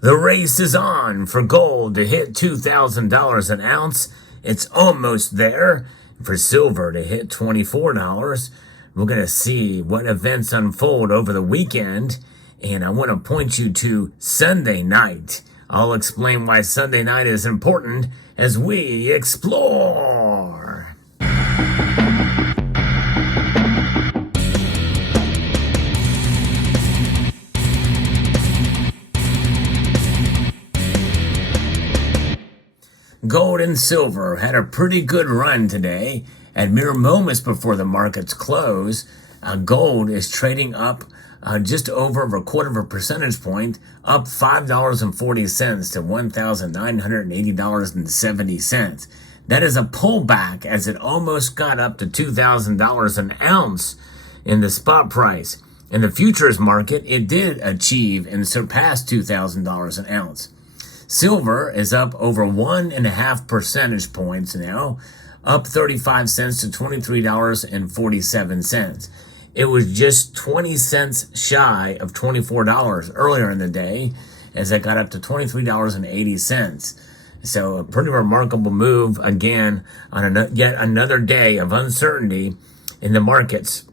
The race is on for gold to hit $2,000 an ounce. It's almost there. For silver to hit $24. We're going to see what events unfold over the weekend. And I want to point you to Sunday night. I'll explain why Sunday night is important as we explore. Gold and silver had a pretty good run today. At mere moments before the markets close, gold is trading up just over a quarter of a percentage point, up $5.40 to $1,980.70. That is a pullback as it almost got up to $2,000 an ounce in the spot price. In the futures market, it did achieve and surpass $2,000 an ounce. Silver is up over 1.5 percentage points now, up 35 cents to $23.47. It was just 20 cents shy of $24 earlier in the day as it got up to $23.80. So a pretty remarkable move again on yet another day of uncertainty in the markets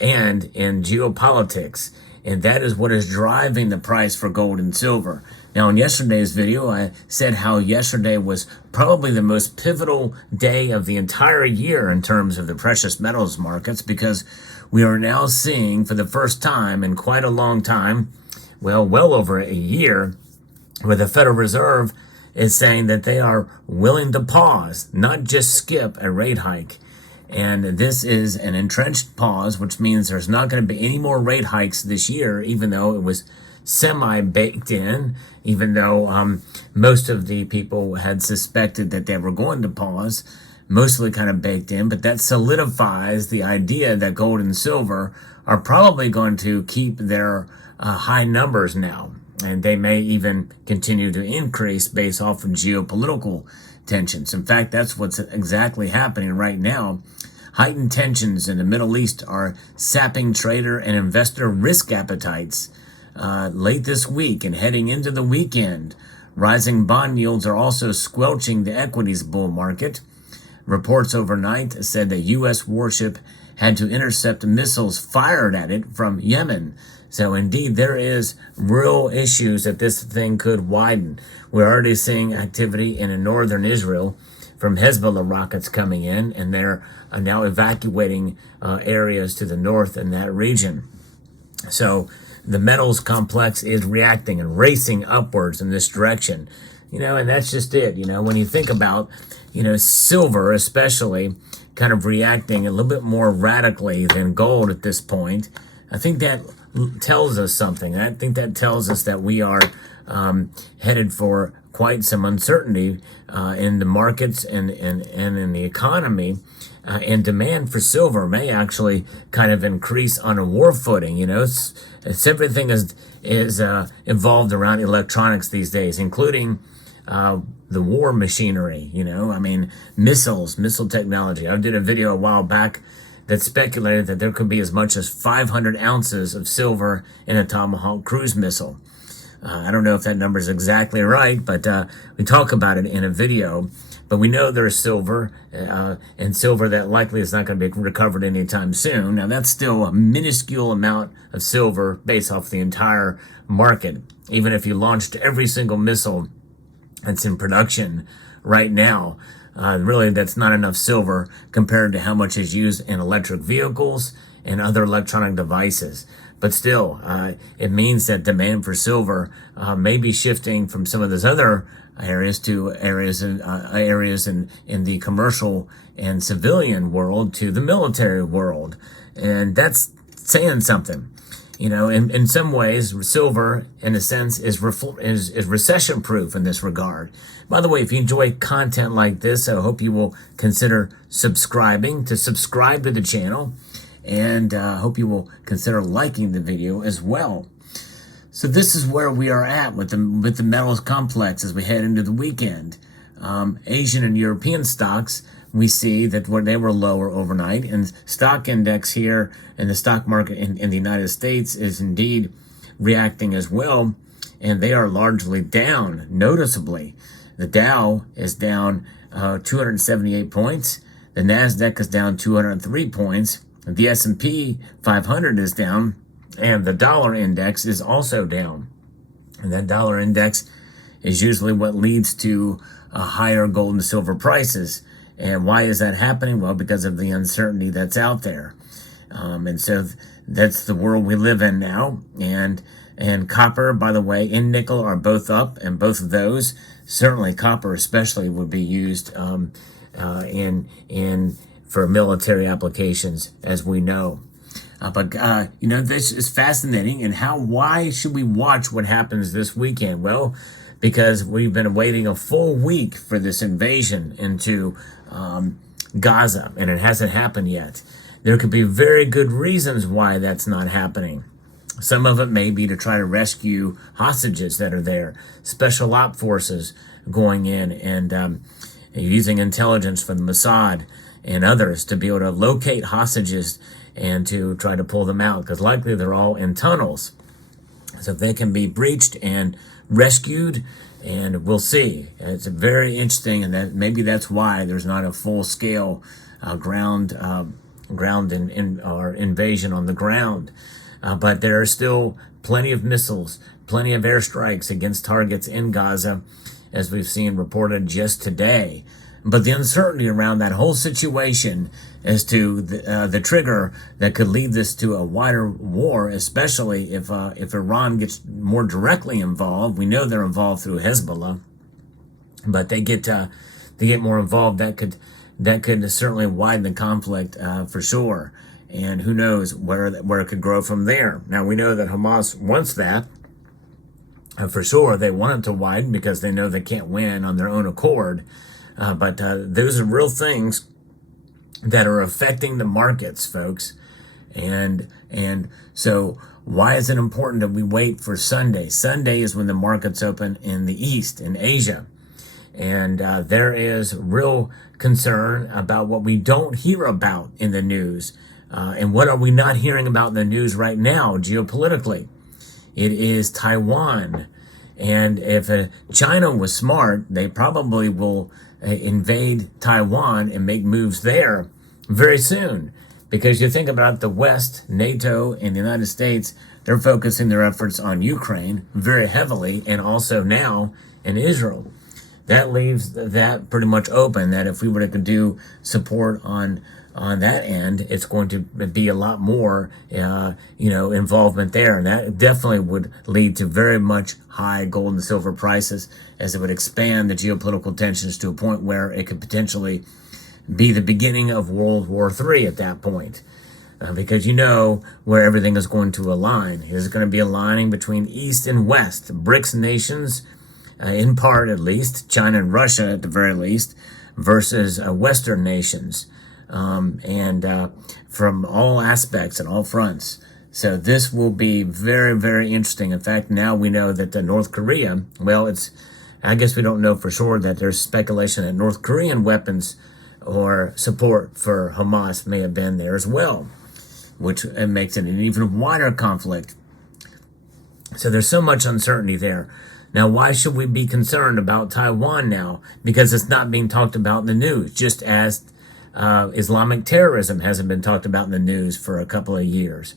and in geopolitics. And that is what is driving the price for gold and silver. Now, in yesterday's video, I said how yesterday was probably the most pivotal day of the entire year in terms of the precious metals markets, because we are now seeing for the first time in quite a long time, well over a year, where the Federal Reserve is saying that they are willing to pause, not just skip a rate hike. And this is an entrenched pause, which means there's not going to be any more rate hikes this year, even though it was semi-baked in, even though most of the people had suspected that they were going to pause, mostly kind of baked in. But that solidifies the idea that gold and silver are probably going to keep their high numbers now. And they may even continue to increase based off of geopolitical tensions. In fact, that's what's exactly happening right now. Heightened tensions in the Middle East are sapping trader and investor risk appetites. Late this week and heading into the weekend, rising bond yields are also squelching the equities bull market. Reports overnight said the U.S. warship had to intercept missiles fired at it from Yemen. So indeed, there is real issues that this thing could widen. We're already seeing activity in northern Israel from Hezbollah rockets coming in, and they're now evacuating areas to the north in that region. So the metals complex is reacting and racing upwards in this direction. And that's just it. When you think about, silver especially kind of reacting a little bit more radically than gold at this point, I think that tells us something. I think that tells us that we are headed for quite some uncertainty in the markets and in the economy. And demand for silver may actually kind of increase on a war footing. It's everything is involved around electronics these days, including the war machinery. Missile technology. I did a video a while back that speculated that there could be as much as 500 ounces of silver in a Tomahawk cruise missile. I don't know if that number is exactly right, but we talk about it in a video. But we know there's silver, and silver that likely is not going to be recovered anytime soon. Now, that's still a minuscule amount of silver based off the entire market. Even if you launched every single missile that's in production right now, really that's not enough silver compared to how much is used in electric vehicles and other electronic devices. But still, it means that demand for silver may be shifting from some of those other areas to areas in the commercial and civilian world to the military world. And that's saying something. In some ways, silver, in a sense, is recession-proof in this regard. By the way, if you enjoy content like this, I hope you will consider subscribing to the channel. And I hope you will consider liking the video as well. So this is where we are at with the metals complex as we head into the weekend. Asian and European stocks, we see that they were lower overnight, and stock index here in the stock market in the United States is indeed reacting as well. and they are largely down noticeably. The Dow is down 278 points. The Nasdaq is down 203 points. The S&P 500 is down, and the dollar index is also down. And that dollar index is usually what leads to higher gold and silver prices. And why is that happening? Well, because of the uncertainty that's out there. And so that's the world we live in now. And copper, by the way, and nickel are both up, and both of those, certainly copper especially, would be used in for military applications, as we know. But this is fascinating. And why should we watch what happens this weekend? Well, because we've been waiting a full week for this invasion into Gaza, and it hasn't happened yet. There could be very good reasons why that's not happening. Some of it may be to try to rescue hostages that are there, special op forces going in and using intelligence from the Mossad and others to be able to locate hostages and to try to pull them out, because likely they're all in tunnels. So they can be breached and rescued, and we'll see. It's very interesting, and that maybe that's why there's not a full-scale ground or invasion on the ground. But there are still plenty of missiles, plenty of airstrikes against targets in Gaza, as we've seen reported just today. But the uncertainty around that whole situation as to the trigger that could lead this to a wider war, especially if Iran gets more directly involved. We know they're involved through Hezbollah, but they get more involved. That could certainly widen the conflict for sure. And who knows where it could grow from there. Now, we know that Hamas wants that. For sure, they want it to widen because they know they can't win on their own accord. But those are real things that are affecting the markets, folks. And so why is it important that we wait for Sunday? Sunday is when the markets open in the East, in Asia. And there is real concern about what we don't hear about in the news. And what are we not hearing about in the news right now, geopolitically? It is Taiwan. And if China was smart, they probably will invade Taiwan and make moves there very soon. Because you think about the West, NATO, and the United States, they're focusing their efforts on Ukraine very heavily, and also now in Israel. That leaves that pretty much open, that if we were to do support on that end, it's going to be a lot more, involvement there. And that definitely would lead to very much high gold and silver prices, as it would expand the geopolitical tensions to a point where it could potentially be the beginning of World War III at that point. Because you know where everything is going to align. It's going to be aligning between East and West, BRICS nations, in part at least, China and Russia at the very least, versus Western nations. From all aspects and all fronts. So this will be very, very interesting. In fact, now we know that North Korea, I guess we don't know for sure, that there's speculation that North Korean weapons or support for Hamas may have been there as well, which makes it an even wider conflict. So there's so much uncertainty there. Now, why should we be concerned about Taiwan now? Because it's not being talked about in the news, just as Islamic terrorism hasn't been talked about in the news for a couple of years.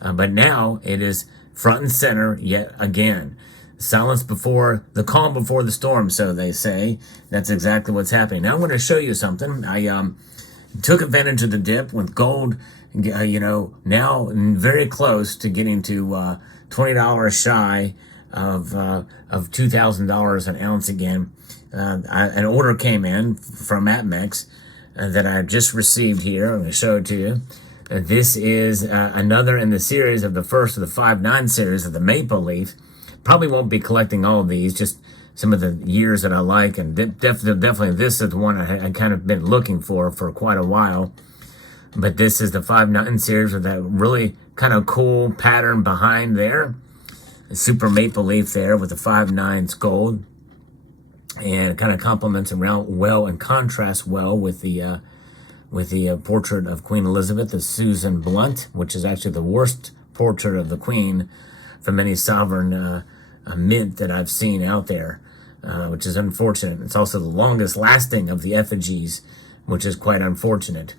But now it is front and center yet again. Silence before the calm before the storm, so they say. That's exactly what's happening. Now I'm going to show you something. I took advantage of the dip with gold, now very close to getting to $20 shy of $2,000 an ounce again. An order came in from APMEX that I just received here. I'm going to show it to you. This is another in the series of the first of the 5-9 series of the Maple Leaf. Probably won't be collecting all of these, just some of the years that I like, and definitely this is the one I kind of been looking for quite a while. But this is the 5-9 series with that really kind of cool pattern behind there. A super maple leaf there with the 5-9s gold. And it kind of complements around well and contrasts well with the portrait of Queen Elizabeth of Susan Blunt, which is actually the worst portrait of the Queen from any sovereign mint that I've seen out there, which is unfortunate. It's also the longest lasting of the effigies, which is quite unfortunate.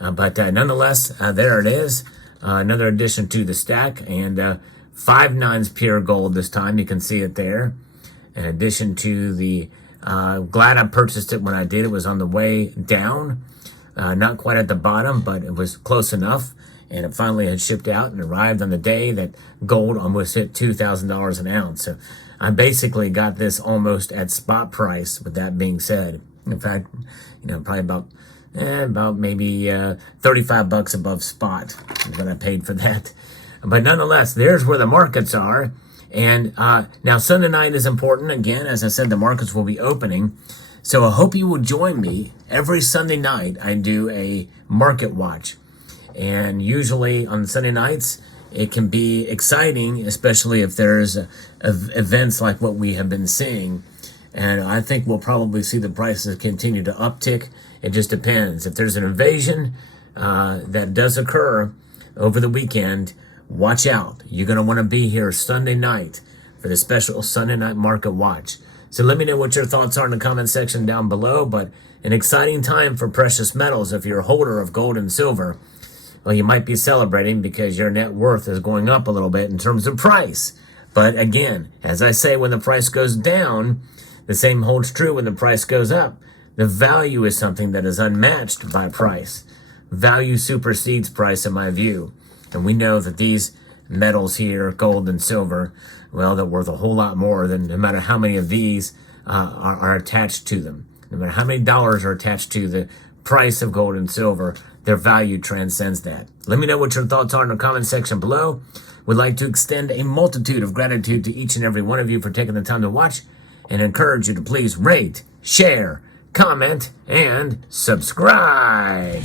But nonetheless, there it is. Another addition to the stack, and 5 nines pure gold this time. You can see it there. In addition to the, glad I purchased it when I did. It was on the way down. Not quite at the bottom, but it was close enough. And it finally had shipped out and arrived on the day that gold almost hit $2,000 an ounce. So I basically got this almost at spot price, with that being said. In fact, probably about maybe 35 bucks above spot is what I paid for that. But nonetheless, there's where the markets are. And now Sunday night is important. Again, as I said, the markets will be opening. So I hope you will join me. Every Sunday night, I do a market watch. And usually on Sunday nights, it can be exciting, especially if there's events like what we have been seeing. And I think we'll probably see the prices continue to uptick. It just depends. If there's an invasion that does occur over the weekend, watch out. You're going to want to be here Sunday night for the special Sunday night market watch. So let me know what your thoughts are in the comment section down below. But an exciting time for precious metals. If you're a holder of gold and silver, well, you might be celebrating because your net worth is going up a little bit in terms of price. But again, as I say, when the price goes down, the same holds true when the price goes up. The value is something that is unmatched by price. Value supersedes price in my view. And we know that these metals here, gold and silver, well, they're worth a whole lot more than no matter how many of these are attached to them. No matter how many dollars are attached to the price of gold and silver, their value transcends that. Let me know what your thoughts are in the comment section below. We'd like to extend a multitude of gratitude to each and every one of you for taking the time to watch, and encourage you to please rate, share, comment, and subscribe.